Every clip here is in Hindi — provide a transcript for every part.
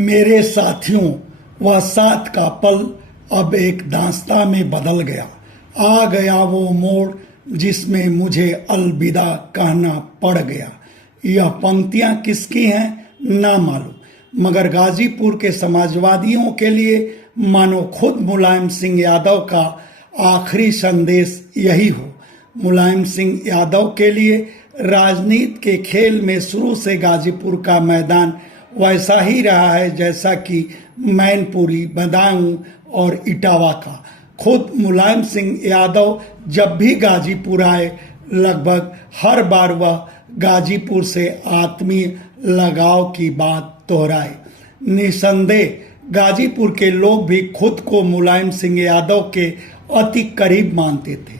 मेरे साथियों, वह साथ का पल अब एक दास्तां में बदल गया। आ गया वो मोड़ जिसमें मुझे अलविदा कहना पड़ गया। यह पंक्तियां किसकी हैं ना मालूम, मगर गाजीपुर के समाजवादियों के लिए मानो खुद मुलायम सिंह यादव का आखिरी संदेश यही हो। मुलायम सिंह यादव के लिए राजनीति के खेल में शुरू से गाजीपुर का मैदान वैसा ही रहा है जैसा कि मैनपुरी, बदायूं और इटावा का। खुद मुलायम सिंह यादव जब भी गाजीपुर आए, लगभग हर बार वह गाजीपुर से आत्मीय लगाव की बात दोहराए। निसंदेह गाजीपुर के लोग भी खुद को मुलायम सिंह यादव के अति करीब मानते थे।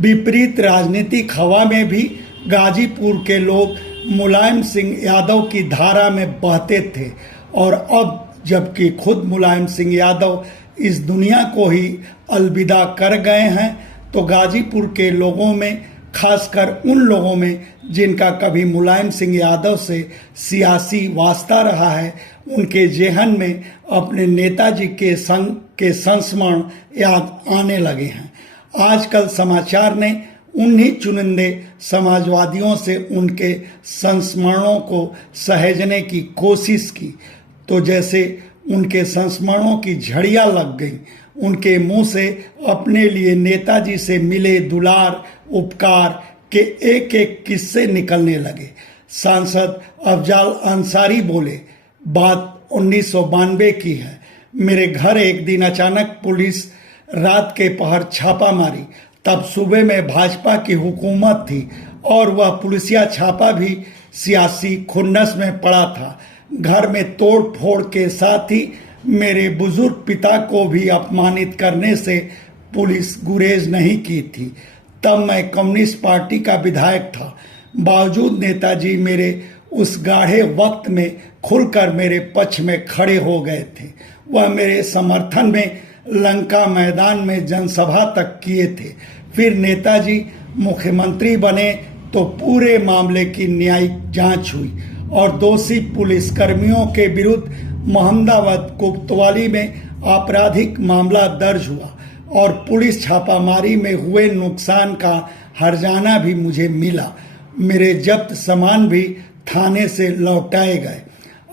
विपरीत राजनीतिक हवा में भी गाजीपुर के लोग मुलायम सिंह यादव की धारा में बहते थे, और अब जबकि खुद मुलायम सिंह यादव इस दुनिया को ही अलविदा कर गए हैं, तो गाजीपुर के लोगों में, खासकर उन लोगों में जिनका कभी मुलायम सिंह यादव से सियासी वास्ता रहा है, उनके जेहन में अपने नेताजी के संग के संस्मरण याद आने लगे हैं। आजकल समाचार ने उन्हीं चुनिंदे समाजवादियों से उनके संस्मरणों को सहेजने की कोशिश की, तो जैसे उनके संस्मरणों की झड़ियां लग गई। उनके मुंह से अपने लिए नेताजी से मिले दुलार, उपकार के एक एक किस्से निकलने लगे। सांसद अफजाल अंसारी बोले, बात 1992 की है। मेरे घर एक दिन अचानक पुलिस रात के पहर छापा मारी। तब सूबे में भाजपा की हुकूमत थी और वह पुलिसिया छापा भी सियासी खुन्नस में पड़ा था। घर में तोड़ फोड़ के साथ ही मेरे बुजुर्ग पिता को भी अपमानित करने से पुलिस गुरेज नहीं की थी। तब मैं कम्युनिस्ट पार्टी का विधायक था। बावजूद नेताजी मेरे उस गाढ़े वक्त में खुलकर मेरे पक्ष में खड़े हो गए थे। वह मेरे समर्थन में लंका मैदान में जनसभा तक किए थे। फिर नेताजी मुख्यमंत्री बने तो पूरे मामले की न्यायिक जांच हुई और दोषी पुलिसकर्मियों के विरुद्ध मोहम्मदाबाद कोतवाली में आपराधिक मामला दर्ज हुआ और पुलिस छापामारी में हुए नुकसान का हर्जाना भी मुझे मिला। मेरे जब्त सामान भी थाने से लौटाए गए।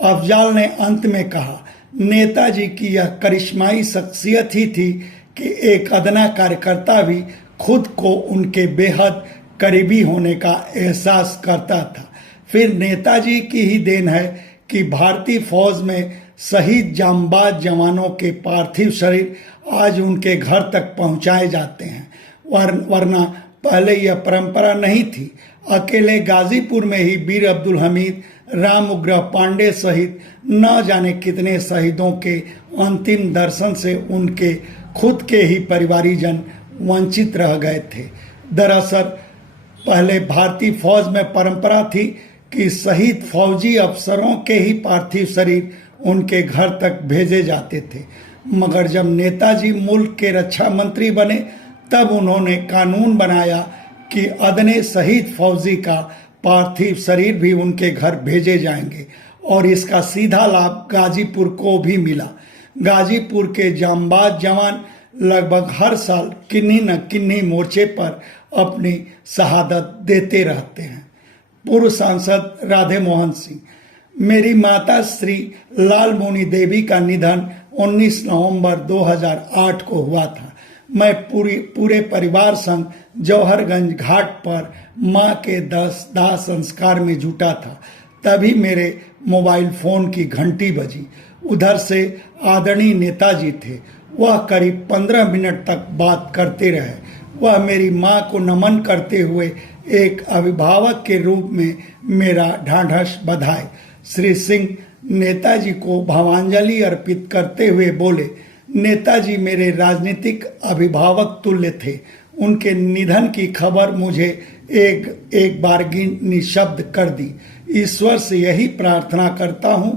अफजाल ने अंत में कहा, नेताजी की यह करिश्माई शख्सियत ही थी कि एक अदना कार्यकर्ता भी खुद को उनके बेहद करीबी होने का एहसास करता था। फिर नेताजी की ही देन है कि भारतीय फौज में शहीद जांबाज जवानों के पार्थिव शरीर आज उनके घर तक पहुंचाए जाते हैं, वरना पहले यह परंपरा नहीं थी। अकेले गाजीपुर में ही वीर अब्दुल हमीद, राम उग्रह पांडे सहित न जाने कितने शहीदों के अंतिम दर्शन से उनके खुद के ही परिवारीजन वंचित रह गए थे। दरअसल पहले भारतीय फौज में परंपरा थी कि शहीद फौजी अफसरों के ही पार्थिव शरीर उनके घर तक भेजे जाते थे, मगर जब नेताजी मुल्क के रक्षा मंत्री बने तब उन्होंने कानून बनाया कि अदने शहीद फौजी का पार्थिव शरीर भी उनके घर भेजे जाएंगे, और इसका सीधा लाभ गाजीपुर को भी मिला। गाजीपुर के जांबाज जवान लगभग हर साल किन्हीं न किन्हीं मोर्चे पर अपनी शहादत देते रहते हैं। पूर्व सांसद राधे मोहन सिंह। मेरी माता श्री लालमुनि देवी का निधन 19 नवंबर 2008 को हुआ था। मैं पूरे परिवार संग जौहरगंज घाट पर मां के दाह संस्कार में जुटा था। तभी मेरे मोबाइल फोन की घंटी बजी। उधर से आदरणीय नेताजी थे। वह करीब 15 मिनट तक बात करते रहे। वह मेरी मां को नमन करते हुए एक अभिभावक के रूप में मेरा ढाढ़स बधाए। श्री सिंह नेताजी को भावांजलि अर्पित करते हुए बोले, नेताजी मेरे राजनीतिक अभिभावक तुल्य थे। उनके निधन की खबर मुझे एक बारगी निशब्द कर दी। ईश्वर से यही प्रार्थना करता हूं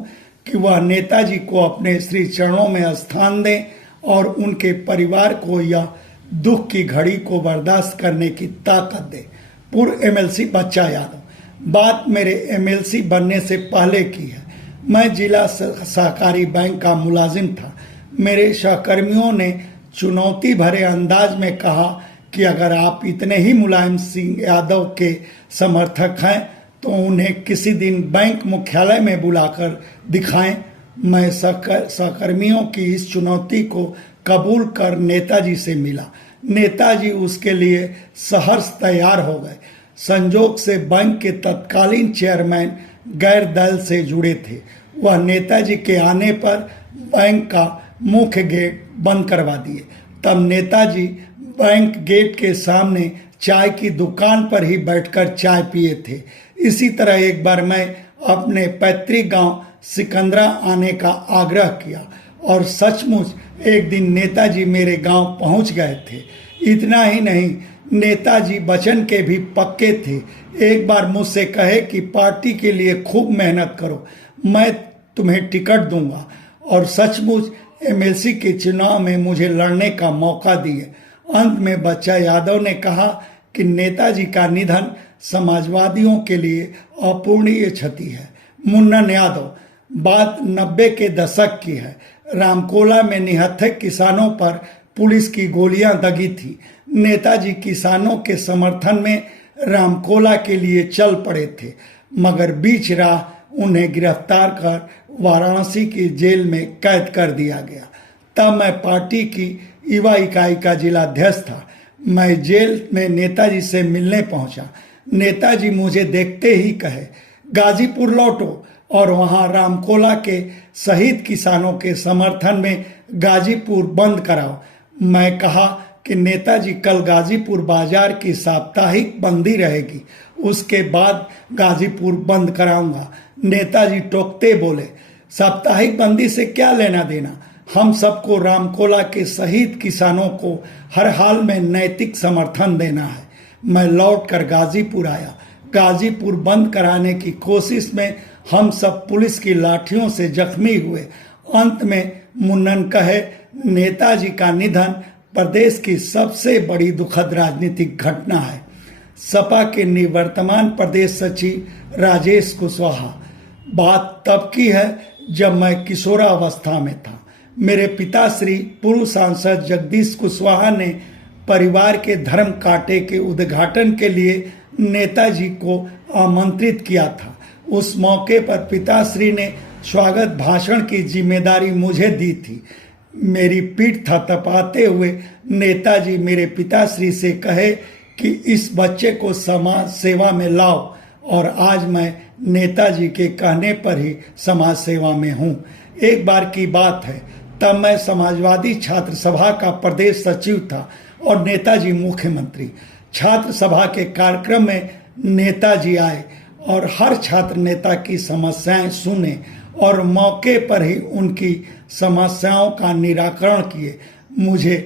कि वह नेताजी को अपने श्री चरणों में स्थान दें और उनके परिवार को यह दुख की घड़ी को बर्दाश्त करने की ताकत दे। पूर्व एमएलसी बच्चा यादव। बात मेरे एमएलसी बनने से पहले की है। मैं जिला सहकारी बैंक का मुलाजिम था। मेरे सहकर्मियों ने चुनौती भरे अंदाज में कहा कि अगर आप इतने ही मुलायम सिंह यादव के समर्थक हैं तो उन्हें किसी दिन बैंक मुख्यालय में बुलाकर दिखाएं। मैं सहकर्मियों की इस चुनौती को कबूल कर नेताजी से मिला। नेताजी उसके लिए सहर्ष तैयार हो गए। संजोग से बैंक के तत्कालीन चेयरमैन गैर दल से जुड़े थे। वह नेताजी के आने पर बैंक का मुख्य गेट बंद करवा दिए। तब नेताजी बैंक गेट के सामने चाय की दुकान पर ही बैठकर चाय पिए थे। इसी तरह एक बार मैं अपने पैतृक गांव सिकंदरा आने का आग्रह किया और सचमुच एक दिन नेताजी मेरे गांव पहुंच गए थे। इतना ही नहीं, नेताजी वचन के भी पक्के थे। एक बार मुझसे कहे कि पार्टी के लिए खूब मेहनत करो, मैं तुम्हें टिकट दूंगा, और सचमुच एमएलसी के चुनाव में मुझे लड़ने का मौका दिए। अंत में बच्चा यादव ने कहा कि नेताजी का निधन समाजवादियों के लिए अपूरणीय क्षति है। मुन्नन यादव, बात 90 के दशक की है। रामकोला में निहत्थे किसानों पर पुलिस की गोलियां दगी थी। नेताजी किसानों के समर्थन में रामकोला के लिए चल पड़े थे, मगर बीच राह उन्हें गिरफ्तार कर वाराणसी की जेल में कैद कर दिया गया। तब मैं पार्टी की युवा इकाई का जिलाध्यक्ष था। मैं जेल में नेताजी से मिलने पहुंचा। नेताजी मुझे देखते ही कहे, गाजीपुर लौटो और वहां रामकोला के शहीद किसानों के समर्थन में गाजीपुर बंद कराओ। मैं कहा कि नेताजी, कल गाजीपुर बाजार की साप्ताहिक बंदी रहेगी, उसके बाद गाजीपुर बंद कराऊंगा। नेताजी टोकते बोले, साप्ताहिक बंदी से क्या लेना देना, हम सबको रामकोला के शहीद किसानों को हर हाल में नैतिक समर्थन देना है। मैं लौटकर गाजीपुर आया। गाजीपुर बंद कराने की कोशिश में हम सब पुलिस की लाठियों से जख्मी हुए। अंत में मुन्नन कहे, नेताजी का निधन प्रदेश की सबसे बड़ी दुखद राजनीतिक घटना है। सपा के निवर्तमान प्रदेश सचिव राजेश कुशवाहा, बात तब की है जब मैं किशोरावस्था में था। मेरे पिताश्री पूर्व सांसद जगदीश कुशवाहा ने परिवार के धर्म कांटे के उद्घाटन के लिए नेताजी को आमंत्रित किया था। उस मौके पर पिताश्री ने स्वागत भाषण की जिम्मेदारी मुझे दी थी। मेरी पीठ थपथपाते हुए नेताजी मेरे पिताश्री से कहे कि इस बच्चे को समाज सेवा में लाओ, और आज मैं नेताजी के कहने पर ही समाज सेवा में हूँ। एक बार की बात है, तब मैं समाजवादी छात्र सभा का प्रदेश सचिव था और नेताजी मुख्यमंत्री। छात्र सभा के कार्यक्रम में नेताजी आए और हर छात्र नेता की समस्याएं सुने और मौके पर ही उनकी समस्याओं का निराकरण किए। मुझे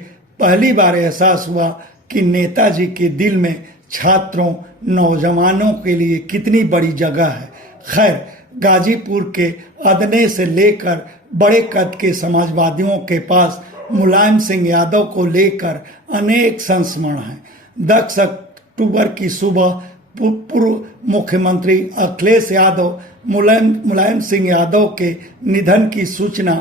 पहली बार एहसास हुआ कि नेताजी के दिल में छात्रों, नौजवानों के लिए कितनी बड़ी जगह है। खैर, गाजीपुर के अदने से लेकर बड़े कद के समाजवादियों के पास मुलायम सिंह यादव को लेकर अनेक संस्मरण हैं। 10 अक्टूबर की सुबह पूर्व मुख्यमंत्री अखिलेश यादव मुलायम सिंह यादव के निधन की सूचना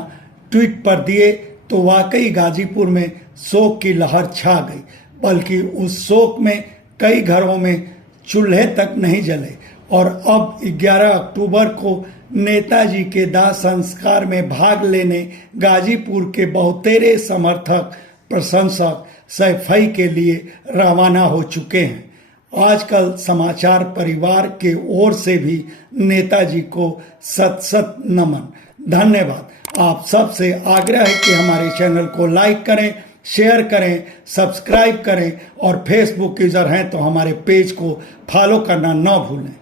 ट्वीट पर दिए तो वाकई गाजीपुर में शोक की लहर छा गई। बल्कि उस शोक में कई घरों में चूल्हे तक नहीं जले। और अब 11 अक्टूबर को नेताजी के दाह संस्कार में भाग लेने गाजीपुर के बहुतेरे समर्थक, प्रशंसक सैफई के लिए रवाना हो चुके हैं। आजकल समाचार परिवार के ओर से भी नेताजी को सत सत नमन। धन्यवाद। आप सबसे आग्रह है कि हमारे चैनल को लाइक करें, शेयर करें, सब्सक्राइब करें, और फेसबुक यूजर हैं तो हमारे पेज को फॉलो करना न भूलें।